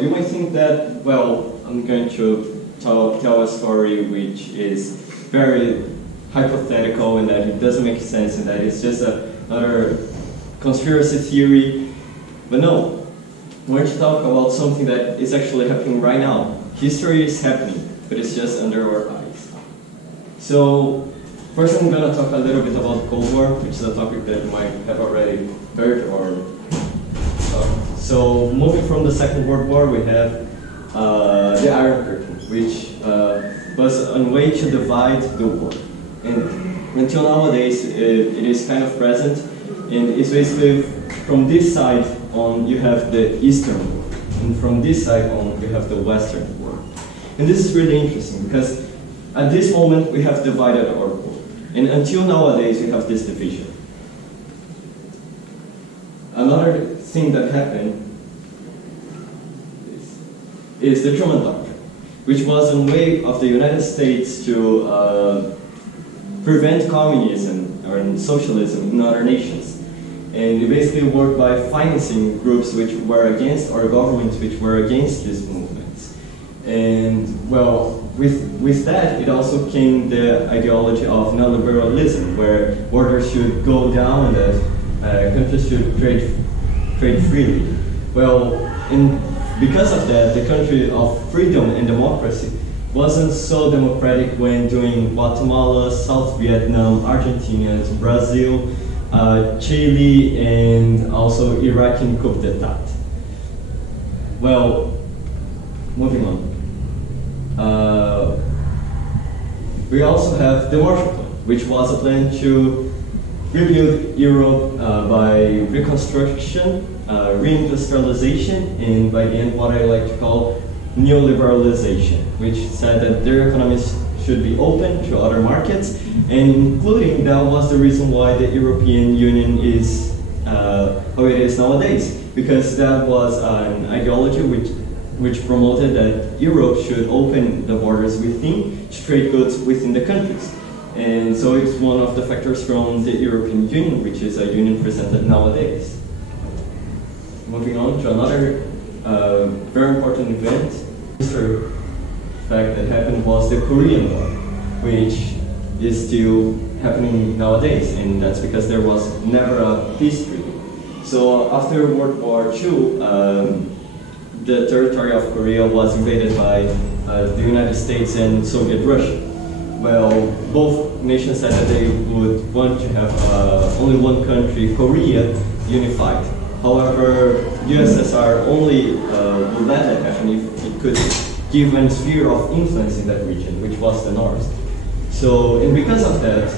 you might think that, well, I'm going to tell a story which is very hypothetical and that it doesn't make sense and that it's just another conspiracy theory. But no, I want to talk about something that is actually happening right now. History is happening, but it's just under our eyes. So, first I'm going to talk a little bit about Cold War, which is a topic that you might have already heard or so moving from the Second World War, we have the Iron Curtain, which was a way to divide the world. And until nowadays, it is kind of present, and it's basically from this side on you have the Eastern world, and from this side on you have the Western world. And this is really interesting because at this moment we have divided our world, and until nowadays we have this division. Another thing that happened is the Truman Doctrine, which was a way of the United States to prevent communism or socialism in other nations. And it basically worked by financing groups which were against, or governments which were against these movements. And well, with that, it also came the ideology of neoliberalism, where borders should go down and that countries should trade freely. Well, because of that, the country of freedom and democracy wasn't so democratic when doing Guatemala, South Vietnam, Argentina, Brazil, Chile, and also Iraqi coup d'etat. Well, moving on. We also have the Marshall Plan, which was a plan to rebuild Europe by reconstruction, reindustrialization, and by the end what I like to call neoliberalization, which said that their economies should be open to other markets, and including that was the reason why the European Union is how it is nowadays, because that was an ideology which promoted that Europe should open the borders within to trade goods within the countries. And so it's one of the factors from the European Union, which is a union presented nowadays. Moving on to another very important event, history fact that happened was the Korean War, which is still happening nowadays, and that's because there was never a peace treaty. So after World War II, the territory of Korea was invaded by the United States and Soviet Russia. Well, both nations said that they would want to have only one country, Korea, unified. However, USSR only would let that happen if it could give a sphere of influence in that region, which was the North. So, and because of that,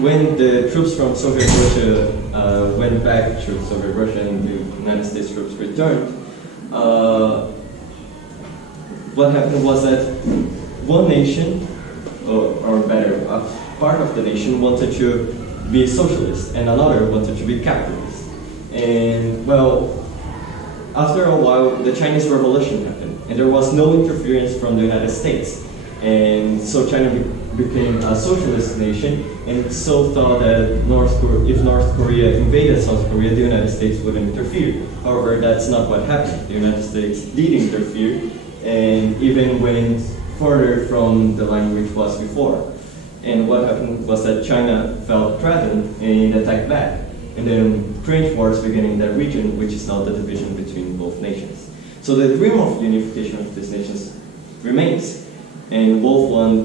when the troops from Soviet Russia went back to Soviet Russia and the United States troops returned, what happened was that one nation, or better, a part of the nation wanted to be socialist and another wanted to be capitalist. And well, after a while, the Chinese Revolution happened, and there was no interference from the United States. And so China became a socialist nation, and so thought that if North Korea invaded South Korea, the United States wouldn't interfere. However, that's not what happened. The United States did interfere, and even went further from the line which was before. And what happened was that China felt threatened and attacked back. And then trench wars began in that region, which is now the division between both nations. So the dream of unification of these nations remains. And both one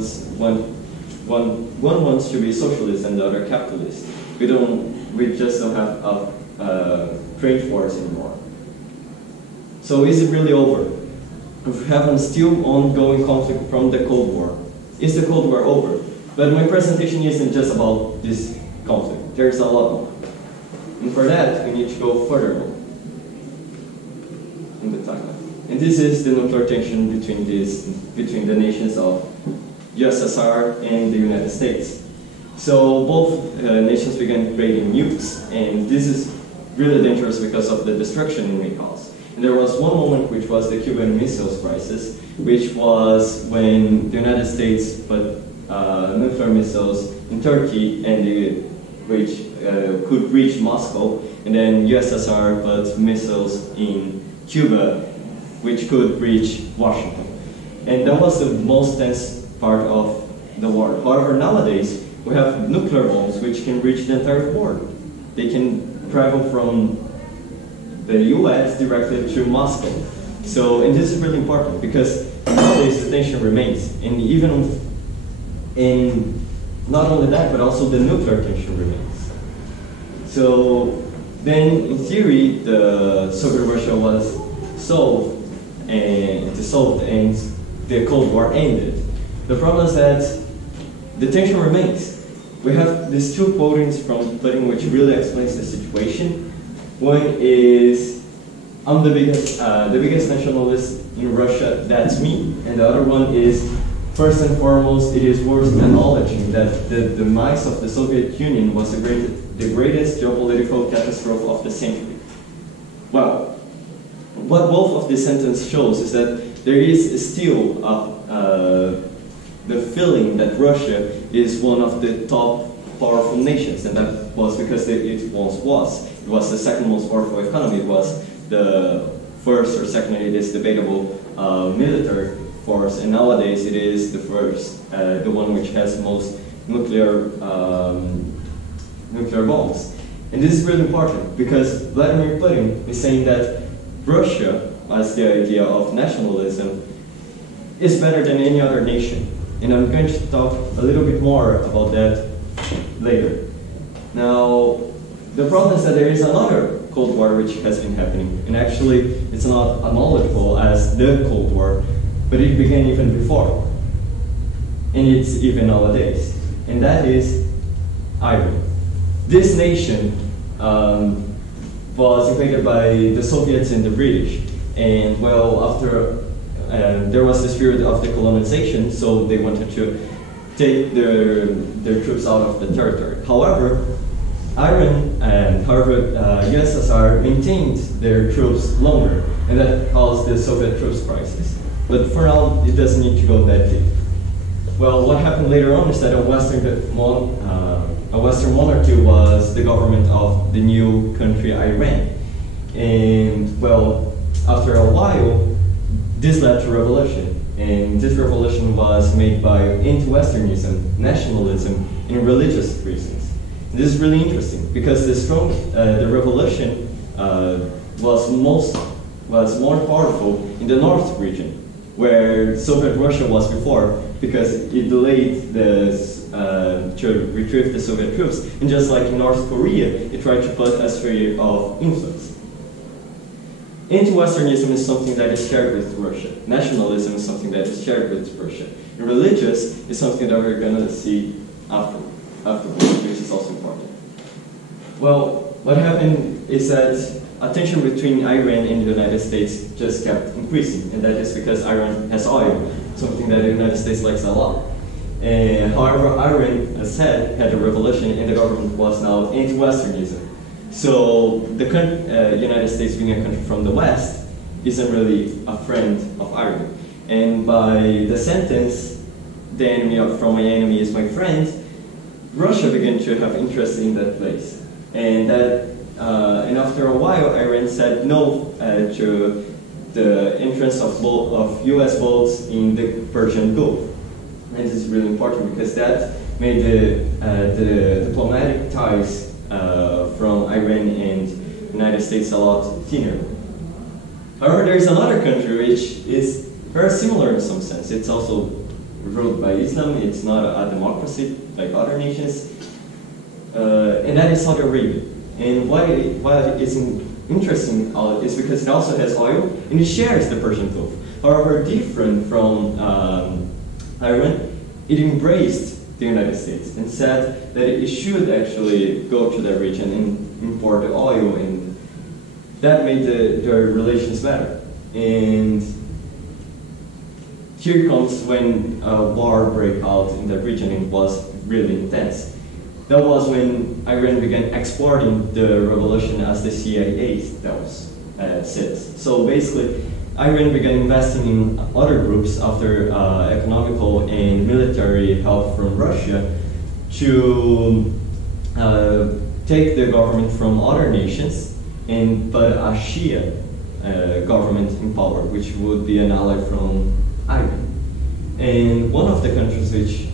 wants to be socialist and the other capitalist. We just don't have trench wars anymore. So is it really over? We have a still ongoing conflict from the Cold War. Is the Cold War over? But my presentation isn't just about this conflict. There's a lot more. And for that, we need to go further in the timeline. And this is the nuclear tension between the nations of USSR and the United States. So both nations began creating nukes, and this is really dangerous because of the destruction it may cause. And there was one moment which was the Cuban Missiles Crisis, which was when the United States put nuclear missiles in Turkey, and which could reach Moscow, and then USSR put missiles in Cuba, which could reach Washington. And that was the most tense part of the war. However, nowadays, we have nuclear bombs which can reach the entire world. They can travel from the US directly to Moscow. So, and this is really important because nowadays the tension remains. And even in not only that, but also the nuclear tension remains. So, then in theory, the Soviet Russia was dissolved and the Cold War ended. The problem is that the tension remains. We have these two quotes from Putin which really explains the situation. One is, I'm the biggest nationalist in Russia, that's me. And the other one is, first and foremost, it is worth acknowledging that the demise of the Soviet Union was the greatest geopolitical catastrophe of the century. Well, what both of these sentences shows is that there is still the feeling that Russia is one of the top powerful nations, and that was because it once was. It was the second most powerful economy. It was the first or second, it is debatable, military force, and nowadays it is the first, the one which has most nuclear bombs. And this is really important because Vladimir Putin is saying that Russia, as the idea of nationalism, is better than any other nation. And I'm going to talk a little bit more about that later. Now, the problem is that there is another Cold War which has been happening. And actually, it's not as knowledgeable as the Cold War, but it began even before. And it's even nowadays. And that is Iran. This nation was invaded by the Soviets and the British. And well, after there was this period of the colonization, so they wanted to take their troops out of the territory. However, USSR maintained their troops longer, and that caused the Soviet troops crisis. But for now, it doesn't need to go that deep. Well, what happened later on is that a Western monarchy was the government of the new country Iran. And well, after a while, this led to revolution. And this revolution was made by anti-Westernism, nationalism, and religious reasons. And this is really interesting because the revolution was more powerful in the north region, where Soviet Russia was before, because it delayed to retrieve the Soviet troops. And just like in North Korea, it tried to put a sphere of influence. Anti-Westernism is something that is shared with Russia. Nationalism is something that is shared with Russia. And religious is something that we're going to see afterwards, which is also important. Well, what happened is that tension between Iran and the United States just kept increasing, and that is because Iran has oil, something that the United States likes a lot. However, Iran, as said, had a revolution, and the government was now anti-Westernism. So the United States, being a country from the West, isn't really a friend of Iran. And by the sentence, the enemy from my enemy is my friend, Russia began to have interest in that place. And after a while, Iran said no to the entrance of US boats in the Persian Gulf. And this is really important because that made the diplomatic ties from Iran and the United States a lot thinner. However, there is another country which is very similar in some sense. It's also ruled by Islam. It's not a democracy like other nations. And that is Saudi Arabia. And why it's interesting is because it also has oil and it shares the Persian Gulf. However, different from Iran, it embraced the United States and said that it should actually go to that region and import the oil, and that made their relations better. And here comes when a war broke out in that region and it was really intense. That was when Iran began exporting the revolution as the CIA says. So basically, Iran began investing in other groups after economical and military help from Russia to take the government from other nations and put a Shia government in power, which would be an ally from Iran. And one of the countries which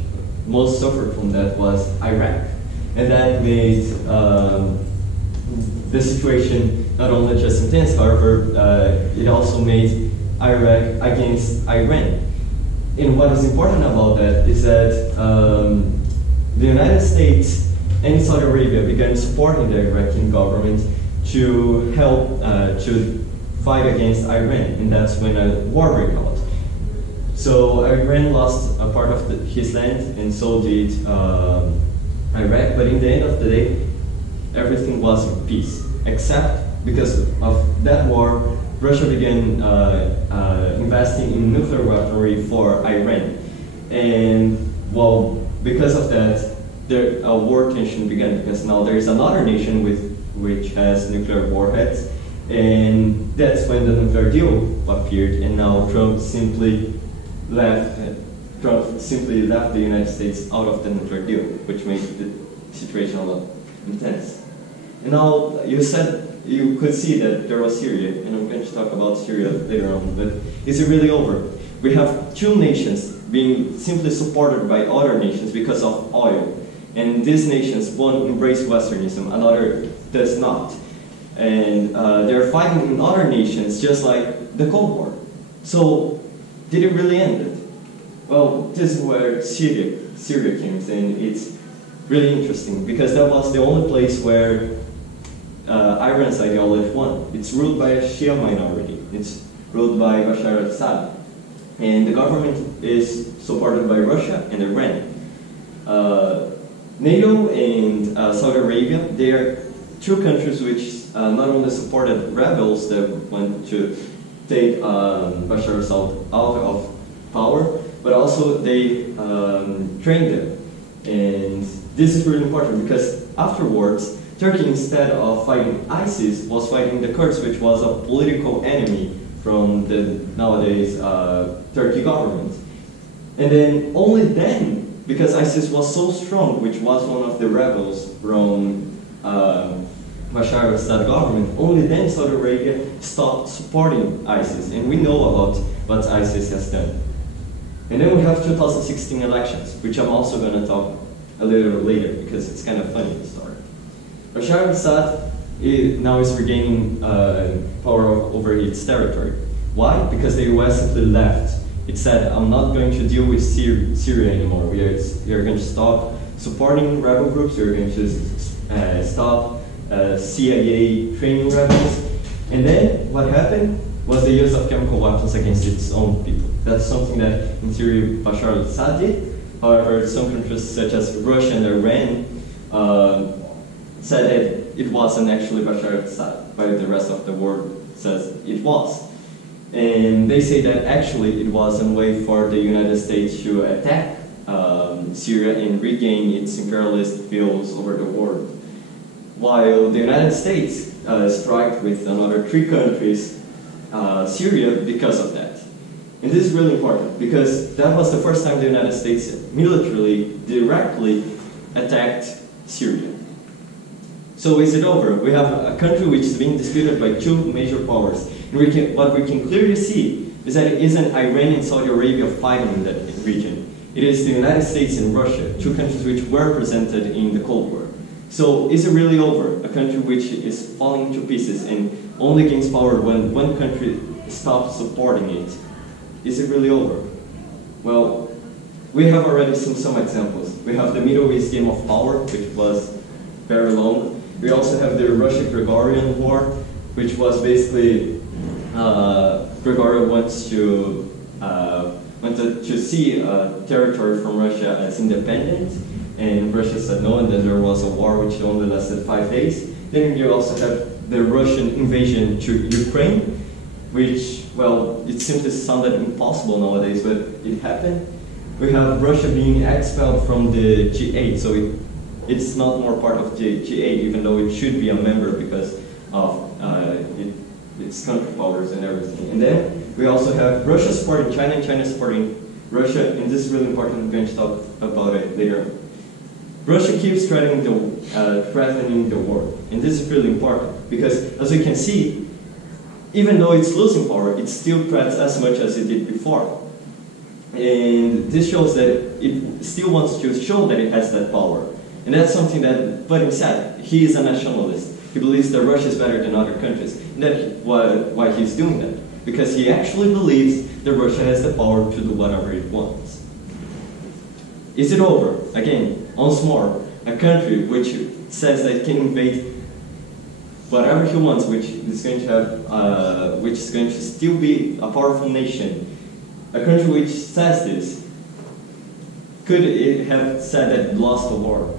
most suffered from that was Iraq. And that made the situation not only just intense, however, it also made Iraq against Iran. And what is important about that is that the United States and Saudi Arabia began supporting the Iraqi government to help to fight against Iran, and that's when a war broke out. So Iran lost a part of his land, and so did Iraq, but in the end of the day, everything was in peace, except because of that war, Russia began investing in nuclear weaponry for Iran. And well, because of that, a war tension began, because now there is another nation which has nuclear warheads, and that's when the nuclear deal appeared, and now Trump simply left the United States out of the nuclear deal, which made the situation a lot intense. And now you could see that there was Syria, and I'm going to talk about Syria later on, but is it really over? We have two nations being simply supported by other nations because of oil. And these nations, one embrace Westernism, another does not. And they're fighting in other nations just like the Cold War. So, did it really end it? Well, this is where Syria came in. It's really interesting because that was the only place where Iran's ideology won. It's ruled by a Shia minority. It's ruled by Bashar al-Assad. And the government is supported by Russia and Iran. NATO and Saudi Arabia, they are two countries which not only supported rebels that went to take Bashar al-Assad out of power, but also they trained them. And this is really important because afterwards, Turkey, instead of fighting ISIS, was fighting the Kurds, which was a political enemy from the nowadays Turkey government. And then only then, because ISIS was so strong, which was one of the rebels from Bashar al-Assad government, only then Saudi Arabia stopped supporting ISIS. And we know about what ISIS has done. And then we have 2016 elections, which I'm also going to talk a little later because it's kind of funny to start. Bashar al-Assad now is regaining power over its territory. Why? Because the US simply left. It said, I'm not going to deal with Syria anymore. We are going to stop supporting rebel groups. We are going to stop CIA training rebels. And then what happened was the use of chemical weapons against its own people. That's something that in Syria Bashar al-Assad did. However, some countries such as Russia and Iran said that it wasn't actually Bashar al-Assad, but the rest of the world says it was. And they say that actually it was a way for the United States to attack Syria and regain its imperialist views over the world. While the United States struck with another 3 countries, Syria, because of that. And this is really important because that was the first time the United States militarily, directly attacked Syria. So is it over? We have a country which is being disputed by 2 major powers. And what we can clearly see is that it isn't Iran and Saudi Arabia fighting in that region. It is the United States and Russia, 2 countries which were presented in the Cold War. So is it really over? A country which is falling to pieces and only gains power when one country stops supporting it. Is it really over? Well, we have already seen some examples. We have the Middle East Game of Power, which was very long. We also have the Russia-Gregorian War, which was basically Gregorio wanted to see territory from Russia as independent, and Russia said no, and then there was a war which only lasted 5 days. Then you also have the Russian invasion to Ukraine, which, well, it simply sounded impossible nowadays, but it happened. We have Russia being expelled from the G8, so it's not more part of the G8, even though it should be a member because of its country powers and everything. And then we also have Russia supporting China and China supporting Russia, and this is really important. I'm going to talk about it later on. Russia keeps threatening the war, and this is really important because, as we can see, even though it's losing power, it still threats as much as it did before. And this shows that it still wants to show that it has that power. And that's something that Putin said. He is a nationalist. He believes that Russia is better than other countries. And that's why he's doing that. Because he actually believes that Russia has the power to do whatever it wants. Is it over? Again, once more, a country which says that it can invade whatever he wants, which is going to still be a powerful nation. A country which says this, could it have said that it lost the war?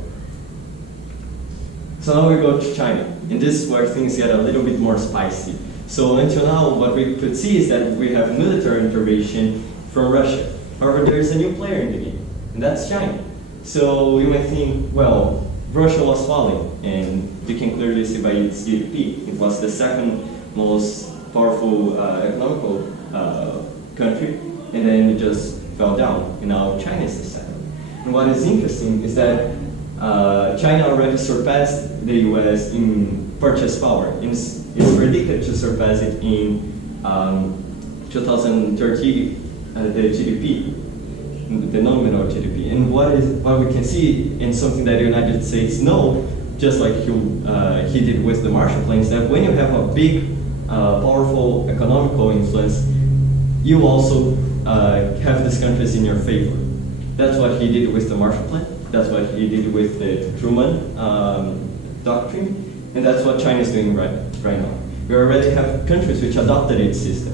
So now we go to China, and this is where things get a little bit more spicy. So until now, what we could see is that we have military intervention from Russia. However, there is a new player in the game, and that's China. So you might think, well, Russia was falling, and you can clearly see by its GDP. It was the second most powerful economical country, and then it just fell down, and now China is the second. And what is interesting is that China already surpassed the US in purchase power. It's predicted to surpass it in 2030, the GDP, the nominal GDP. And what we can see, and something that the United States know, just like he did with the Marshall Plan, is that when you have a big, powerful economical influence, you also have these countries in your favor. That's what he did with the Marshall Plan. That's what he did with the Truman Doctrine, and that's what China is doing right now. We already have countries which adopted its system.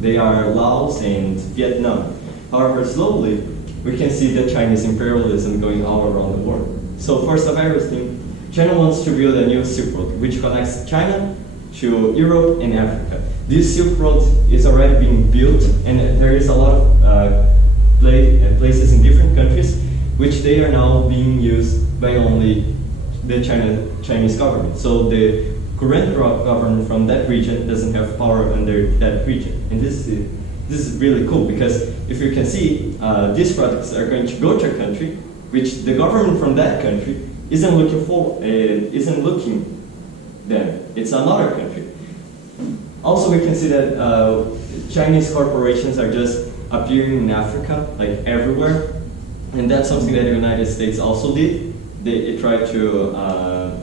They are Laos and Vietnam. However, slowly, we can see that Chinese imperialism going all around the world. So first of everything, China wants to build a new Silk Road, which connects China to Europe and Africa. This Silk Road is already being built, and there is a lot of places in different countries which they are now being used by only the Chinese government. So the current government from that region doesn't have power under that region. And this is really cool, because if you can see, these products are going to go to a country which the government from that country isn't looking there. It's another country. Also, we can see that Chinese corporations are just appearing in Africa, like everywhere. And that's something that the United States also did. They tried to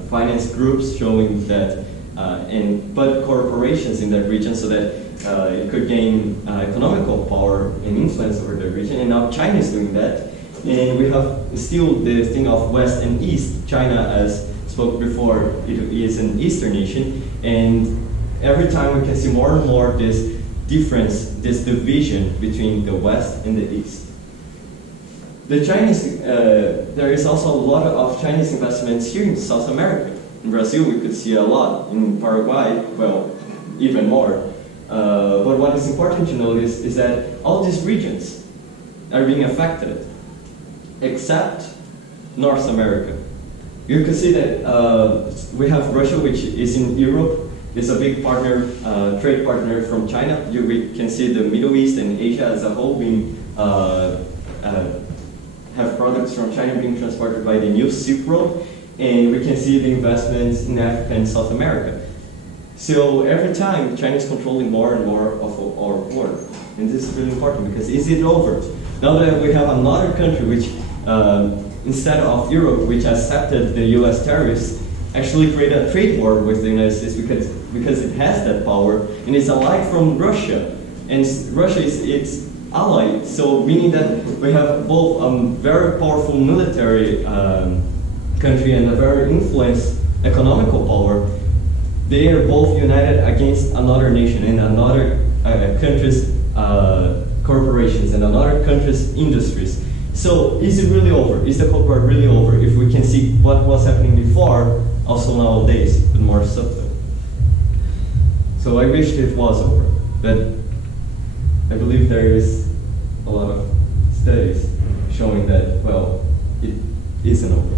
finance groups showing that, and put corporations in that region so that it could gain economical power and influence over the region. And now China is doing that. And we have still the thing of West and East. China, as spoke before, it is an Eastern nation. And every time we can see more and more this difference, this division between the West and the East. The Chinese, there is also a lot of Chinese investments here in South America. In Brazil, we could see a lot. In Paraguay, well, even more. But what is important to notice is that all these regions are being affected, except North America. You can see that we have Russia, which is in Europe. It's a big partner, trade partner from China. We can see the Middle East and Asia as a whole being have products from China being transported by the new Silk Road, and we can see the investments in Africa and South America. So every time, China is controlling more and more of our border, and this is really important, because is it over? Now that we have another country which, instead of Europe, which accepted the US tariffs, actually created a trade war with the United States because it has that power, and it's allied from Russia, and Russia is its ally. So meaning that we have both a very powerful military country and a very influenced economical power. They are both united against another nation and another country's corporations and another country's industries. So is it really over? Is the Cold War really over? If we can see what was happening before, also nowadays, but more subtle. So I wish it was over, but I believe there is a lot of studies showing that, well, it isn't over.